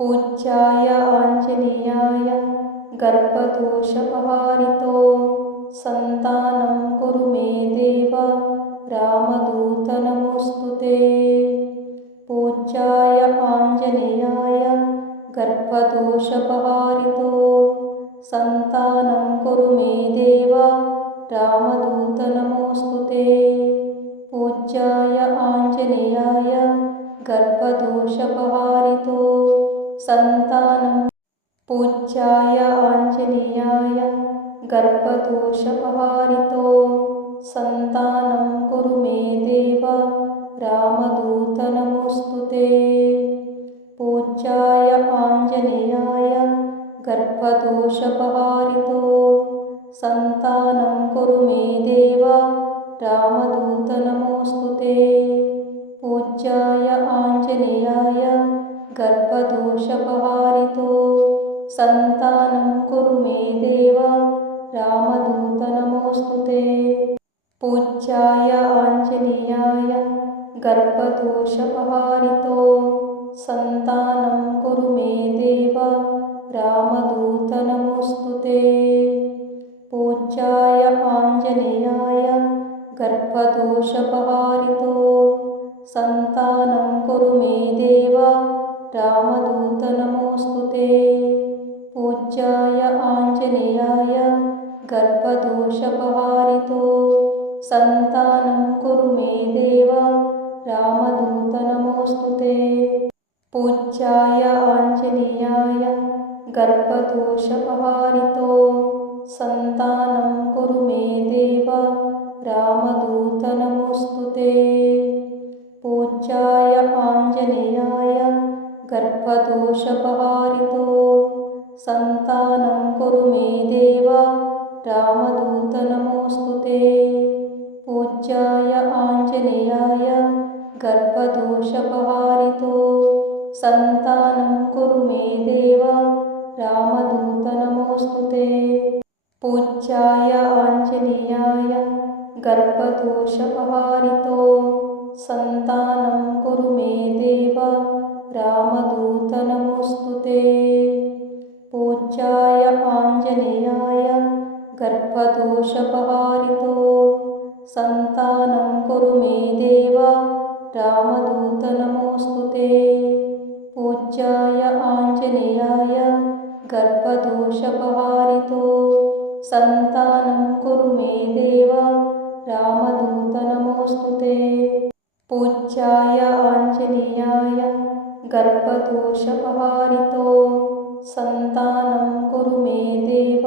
पूज्याय आञ्जनेयाय गर्भदोषपहारितो सन्तानं कुरु मे देव रामदूत नमोऽस्तु ते। पूज्याय आञ्जनेयाय गर्भदोषपहारितो सन्तानं कुरु मे देव रामदूत नमोऽस्तु ते। पूज्याय आञ्जनेयाय गर्भदोषपहारितो सन्तानं पूज्याय आञ्जनेयाय गर्भदोषपहारितो सन्तानं कुरु मे देव रामदूत नमोऽस्तु ते। पूज्याय आञ्जनेयाय गर्भदोषपहारितो सन्तानं कुरु मे देव रामदूत नमोऽस्तु ते। पूज्याय आञ्जनेयाय गर्भदोषपहारितो सन्तानं कुरु मे देव रामदूत नमोऽस्तु ते। पूज्याय आञ्जनेयाय गर्भदोषपहारितो सन्तानं कुरु मे देव रामदूत नमोऽस्तु ते। पूज्याय आञ्जनेयाय गर्भदोषपहारितो सन्तानं कुरु मे देव रामदूत नमोऽस्तु ते। पूज्याय आञ्जनेयाय गर्भदोषपहारितो सन्तानं कुरु मे देव रामदूत नमोऽस्तु ते। पूज्याय आञ्जनेयाय गर्भदोषपहारितो सन्तानं कुरु मे देव रामदूत नमोऽस्तु ते। पूज्याय आञ्जनेयाय गर्भदोषपहारितो सन्तानं कुरु मे देव रामदूत नमोऽस्तु ते। पूज्याय आञ्जनेयाय गर्भदोषपहारितो सन्तानं कुरु मे देव रामदूत नमोऽस्तु ते। पूज्याय आञ्जनेयाय गर्भदोषपहारितो सन्तानं कुरु मे देव रामदूत नमोऽस्तु ते। पूज्याय आञ्जनेयाय गर्भदोषपहारितो सन्तानं कुरु मे देव रामदूत नमोऽस्तु ते। पूज्याय आञ्जनेयाय गर्भदोषपहारितो सन्तानं कुरु मे देव रामदूत नमोऽस्तु ते। पूज्याय आञ्जनेयाय गर्भदोषपहारितो सन्तानं कुरु मे देव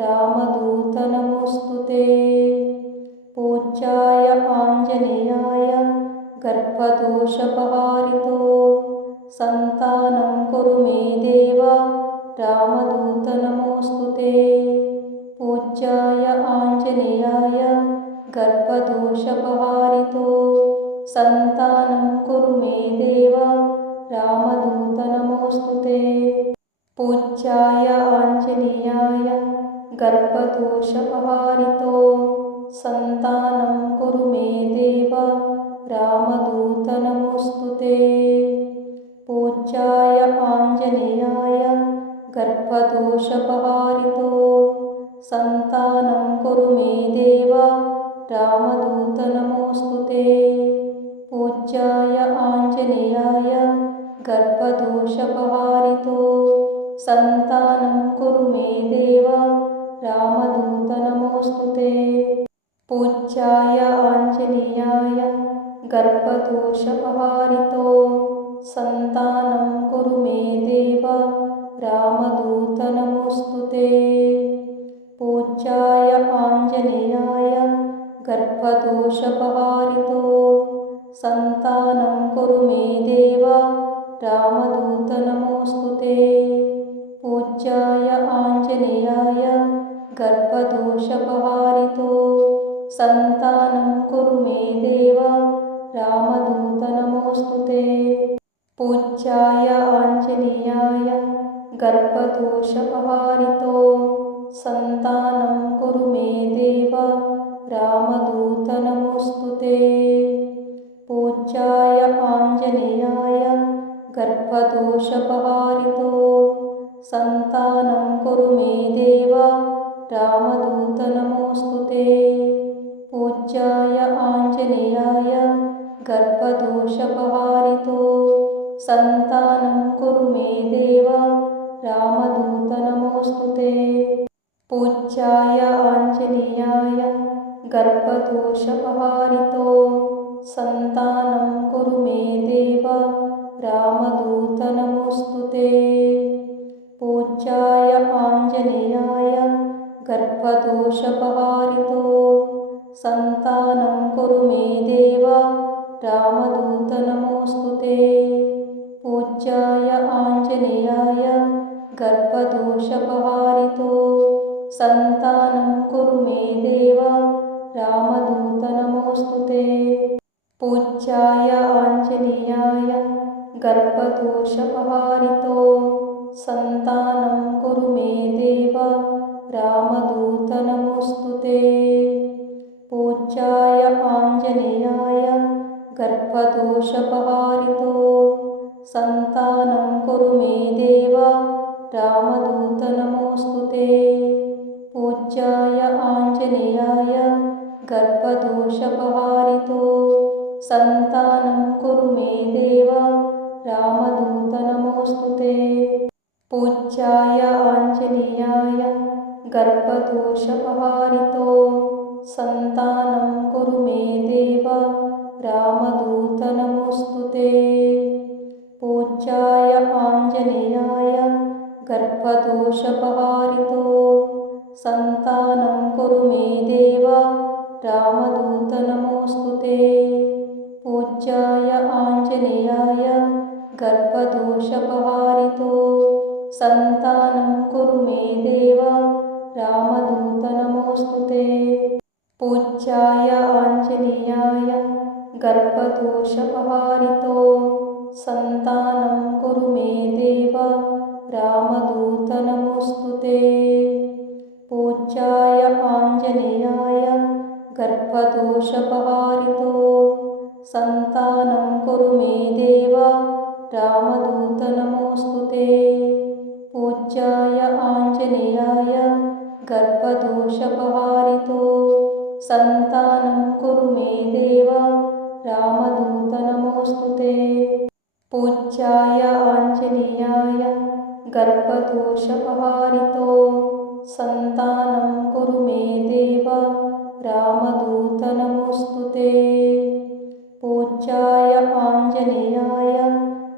रामदूत नमोऽस्तु ते। पूज्याय आञ्जनेयाय गर्भदोषपहारितो सन्तानं कुरु मे देव रामदूत नमोऽस्तु ते। पूज्याय आञ्जनेयाय गर्भदोषपहारितो सन्तानं कुरु मे देव रामदूत नमोऽस्तु ते। पूज्याय आञ्जनेयाय गर्भदोषपहारितो सन्तानं कुरु मे देव रामदूत नमोऽस्तु ते। पूज्याय आञ्जनेयाय गर्भदोषपहारितो सन्तानं कुरु मे देव रामदूत नमोऽस्तु ते। पूज्याय आञ्जनेयाय गर्भदोषपहारितो सन्तानं कुरु मे देव रामदूत नमोऽस्तु ते। पूज्याय आञ्जनेयाय गर्भदोषपहारितो सन्तानं कुरु मे देव रामदूत नमोऽस्तु ते। पूज्याय आञ्जनेयाय गर्भदोषपहारितो सन्तानं कुरु मे देव रामदूत नमोऽस्तु ते। पूज्याय आञ्जनेयाय गर्भदोषपहारितो सन्तानं कुरु मे देव रामदूत नमोऽस्तु ते। पूज्याय आञ्जनेयाय गर्भदोषपहारितो सन्तानं कुरु मे देव रामदूत नमोऽस्तु ते। पूज्याय आञ्जनेयाय गर्भदोषपहारितो सन्तानं कुरु मे देव रामदूत नमोऽस्तु ते पूज्याय आञ्जनेयाय गर्भदोषपहारितो सन्तानं कुरु मे देव रामदूत नमोऽस्तु ते पूज्याय आञ्जनेयाय गर्भदोषपहारितो सन्तानं कुरु मे देव रामदूत नमोऽस्तु ते पूज्याय आञ्जनेयाय गर्भदोषपहारितो सन्तानं कुरु मे देव रामदूत नमोऽस्तु ते पूज्याय आञ्जनेयाय गर्भदोषपहारितो सन्तानं कुरु मे देव रामदूत नमोऽस्तु ते पूज्याय आञ्जनेयाय गर्भदोषपहारितो सन्तानं कुरु मे देव रामदूत नमोऽस्तु ते पूज्याय आञ्जनेयाय गर्भदोषपहारितो सन्तानं कुरु मे देव रामदूत नमोऽस्तु ते पूज्याय आञ्जनेयाय गर्भदोषपहारितो सन्तानं कुरु मे देव रामदूत नमोऽस्तु ते पूज्याय आञ्जनेयाय गर्भदोषपहारितो सन्तानं कुरु मे देव रामदूत नमोऽस्तु ते पूज्याय आञ्जनेयाय गर्भदोषपहारितो सन्तानं कुरु मे देव रामदूत नमोऽस्तु ते पूज्याय आञ्जनेयाय गर्भदोषपहारितो सन्तानं कुरु मे देव रामदूत नमोऽस्तु ते पूज्याय आञ्जनेयाय गर्भदोषपहारितो सन्तानं कुरु मे देव रामदूत नमोऽस्तु ते पूज्याय आञ्जनेयाय गर्भदोषपहारितो सन्तानं कुरु मे देव रामदूत नमोऽस्तु ते पूज्याय आञ्जनेयाय गर्भदोषपहारितो सन्तानं कुरु मे देव रामदूत नमोऽस्तु ते पूज्याय आञ्जनेयाय गर्भदोषपहारितो सन्तानं कुरु मे देव रामदूत नमोऽस्तु ते पूज्याय आञ्जनेयाय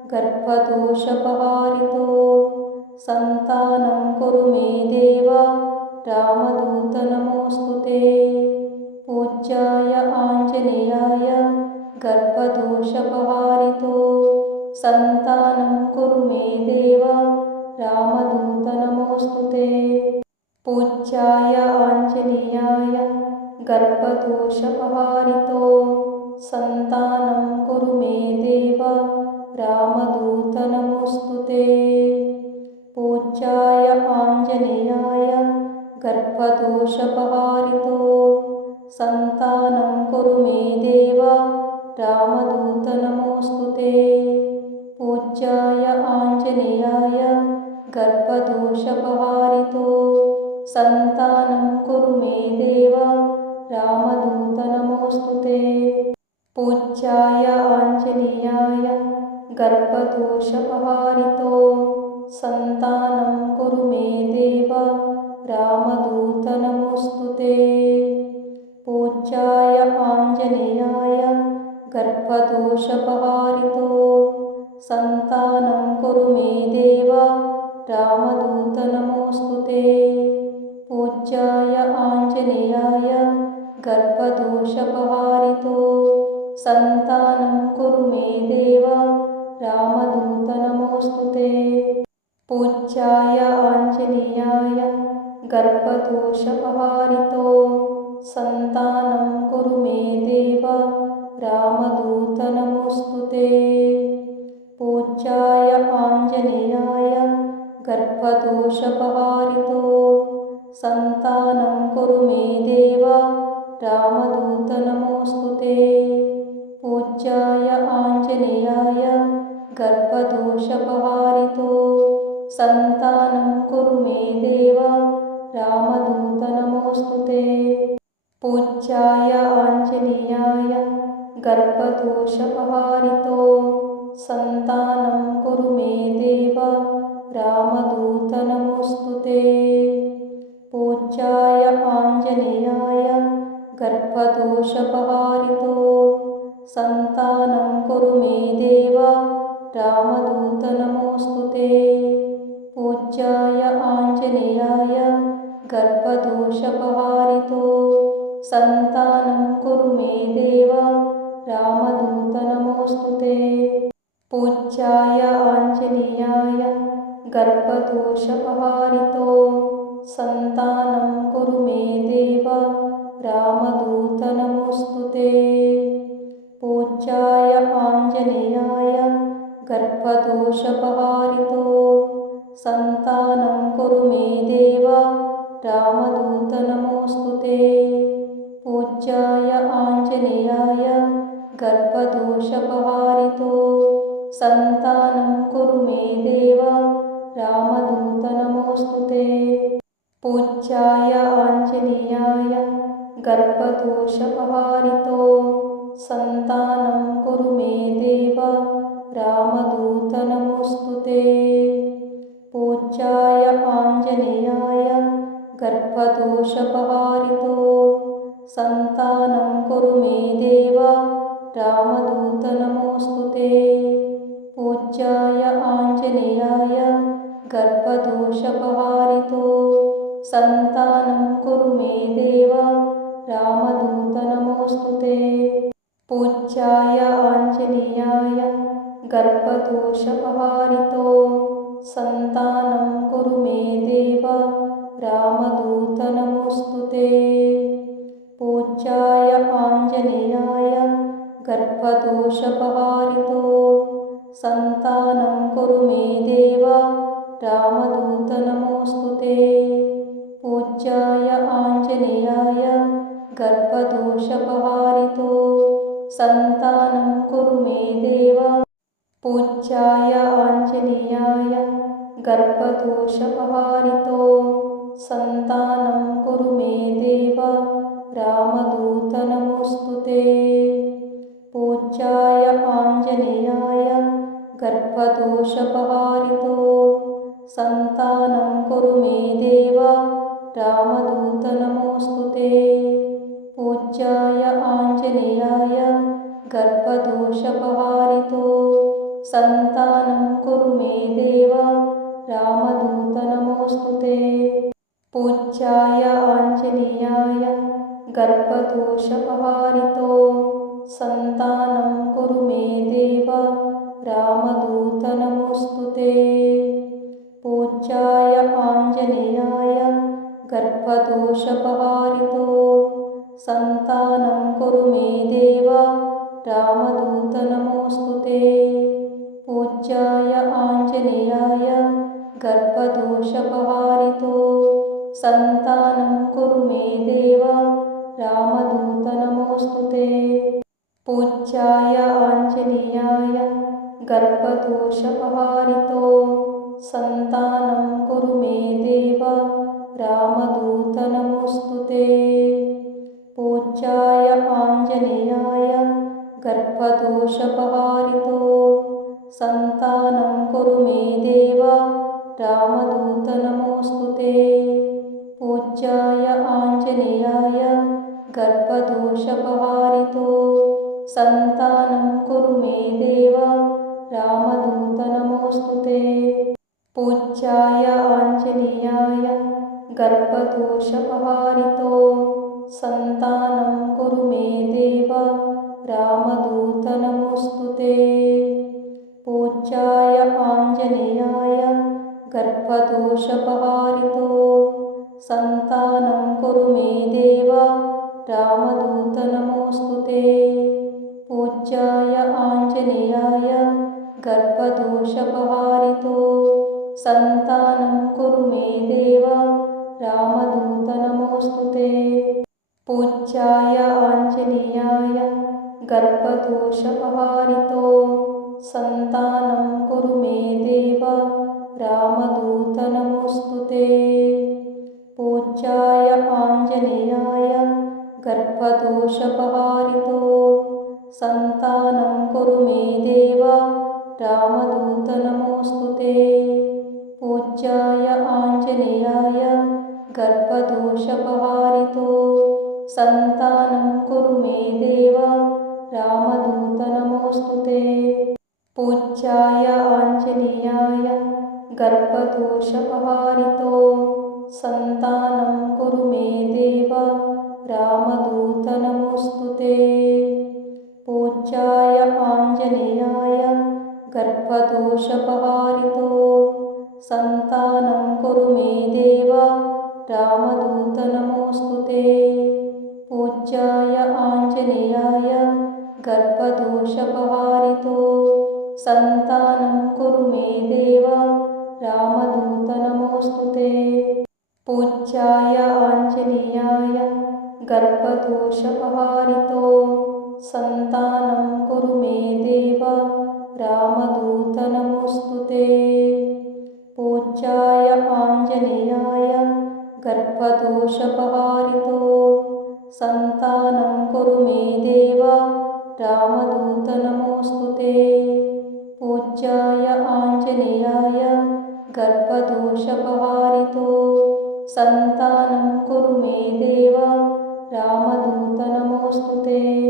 गर्भदोषपहारितो सन्तानं कुरु मे देव रामदूत नमोऽस्तु ते पूज्याय आञ्जनेयाय गर्भदोषपहारितो सन्तानं कुरु मे देव रामदूत नमोऽस्तु ते पूज्याय आञ्जनेयाय गर्भदोषपहारितो सन्तानं कुरु मे देव रामदूत नमोऽस्तु ते पूज्याय आञ्जनेयाय गर्भदोषपहारितो सन्तानं कुरु मे देव रामदूत नमोऽस्तु ते पूज्याय आञ्जनेयाय गर्भदोषपहारितो सन्तानं कुरु मे देव रामदूत नमोऽस्तु ते पूज्याय आञ्जनेयाय गर्भदोषपहारितो सन्तानं कुरु मे देव रामदूत नमोऽस्तु ते पूज्याय आञ्जनेयाय गर्भदोषपहारितो सन्तानं कुरु मे देव रामदूत नमोऽस्तु ते पूज्याय आञ्जनेयाय गर्भदोषपहारितो सन्तानं कुरु मे देव रामदूत नमोऽस्तु ते पूज्याय आञ्जनेयाय गर्भदोषपहारितो सन्तानं कुरु मे देव रामदूत नमोऽस्तु ते पूज्याय आञ्जनेयाय गर्भदोषपहारितो सन्तानं कुरु मे देव रामदूत नमोऽस्तु ते पूज्याय आञ्जनेयाय गर्भदोषपहारितो सन्तानं कुरु मे देव रामदूत नमोऽस्तु ते। पूज्याय आञ्जनेयाय गर्भदोषपहारितो सन्तानं कुरु मे देव रामदूत नमोऽस्तु ते। पूज्याय आञ्जनेयाय गर्भदोषपहारितो सन्तानं कुरु मे देव रामदूत नमोऽस्तु ते। पूज्याय आञ्जनेयाय गर्भदोषपहारितो सन्तानं कुरु मे देव रामदूत नमोऽस्तु ते। पूज्याय आञ्जनेयाय गर्भदोषपहारितो सन्तानं कुरु मे देव रामदूत नमोऽस्तु ते। पूज्याय आञ्जनेयाय गर्भदोषपहारितो सन्तानं कुरु मे देव रामदूत नमोऽस्तु ते। पूज्याय आञ्जनेयाय गर्भदोषपहारितो सन्तानं कुरु मे देव रामदूत नमोऽस्तु ते। पूज्याय आञ्जनेयाय गर्भदोषपहारितो सन्तानं कुरु मे देव रामदूत नमोऽस्तु ते। पूज्याय आञ्जनेयाय गर्भदोषपहारितो सन्तानं कुरु मे देव रामदूत नमोऽस्तु ते। पूज्याय आञ्जनेयाय गर्भदोषपहारितो सन्तानं कुरु मे देव रामदूत नमोऽस्तु ते। पूज्याय आञ्जनेयाय गर्भदोषपहारितो सन्तानं कुरु मे देव रामदूत नमोऽस्तु ते। पूज्याय आञ्जनेयाय गर्भदोषपहारितो सन्तानं कुरु मे देव रामदूत नमोऽस्तु ते। पूज्याय आञ्जनेयाय गर्भदोषपहारितो सन्तानं कुरु मे देव। पूज्याय आञ्जनेयाय गर्भदोषपहारितो सन्तानं कुरु मे देव रामदूत नमोऽस्तु ते। पूज्याय आञ्जनेयाय गर्भदोषपहारितो सन्तानं कुरु मे देव रामदूत नमोऽस्तु ते। पूज्याय आञ्जनेयाय गर्भदोषपहारितो सन्तानं कुरु मे देव रामदूत नमोऽस्तु ते। पूज्याय आञ्जनेयाय गर्भदोषपहारितो सन्तानं कुरु मे देव रामदूत नमोऽस्तु ते। पूज्याय आञ्जनेयाय गर्भदोषपहारितो सन्तानं कुरु मे देव रामदूत नमोऽस्तु ते। पूज्याय आञ्जनेयाय गर्भदोषपहारितो सन्तानं कुरु मे देव रामदूत नमोऽस्तु ते। पूज्याय आञ्जनेयाय गर्भदोषपहारितो सन्तानं कुरु मे देव रामदूत नमोऽस्तु ते। पूज्याय आञ्जनेयाय गर्भदोषपहारितो सन्तानं कुरु मे देव रामदूत नमोऽस्तु ते। पूज्याय आञ्जनेयाय गर्भदोषपहारितो सन्तानं कुरु मे देव रामदूत नमोऽस्तु ते। पूज्याय आञ्जनेयाय गर्भदोषपहारितो सन्तानं कुरु मे देव रामदूत नमोऽस्तु ते। पूज्याय आञ्जनेयाय गर्भदोषपहारितो सन्तानं कुरु मे देव रामदूत नमोऽस्तु ते। पूज्याय आञ्जनेयाय गर्भदोषपहारितो सन्तानं कुरु मे देव रामदूत नमोऽस्तु ते। पूज्याय आञ्जनेयाय गर्भदोषपहारितो सन्तानं कुरु मे देव रामदूत नमोऽस्तु ते। पूज्याय आञ्जनेयाय गर्भदोषपहारितो सन्तानं कुरु मे देव रामदूत नमोऽस्तु ते। पूज्याय आञ्जनेयाय गर्भदोषपहारितो सन्तानं कुरु मे देव रामदूत नमोऽस्तु ते। पूज्याय आञ्जनेयाय गर्भदोषपहारितो सन्तानं कुरु मे देव रामदूत नमोऽस्तु ते। पूज्याय आञ्जनेयाय गर्भदोषपहारितो सन्तानं कुरु मे देव रामदूत नमोऽस्तु ते। पूज्याय आञ्जनेयाय गर्भदोषपहारितो सन्तानं कुरु मे देव रामदूत नमोऽस्तु ते। पूज्याय आञ्जनेयाय गर्भदोषपहारितो सन्तानं कुरु मे देव रामदूत नमोऽस्तु ते। पूज्याय आञ्जनेयाय गर्भदोषपहारितो सन्तानं कुरु मे देव रामदूत नमोऽस्तु ते। पूज्याय आञ्जनेयाय गर्भदोषपहारितो सन्तानं कुरु मे देव रामदूत नमोऽस्तु ते।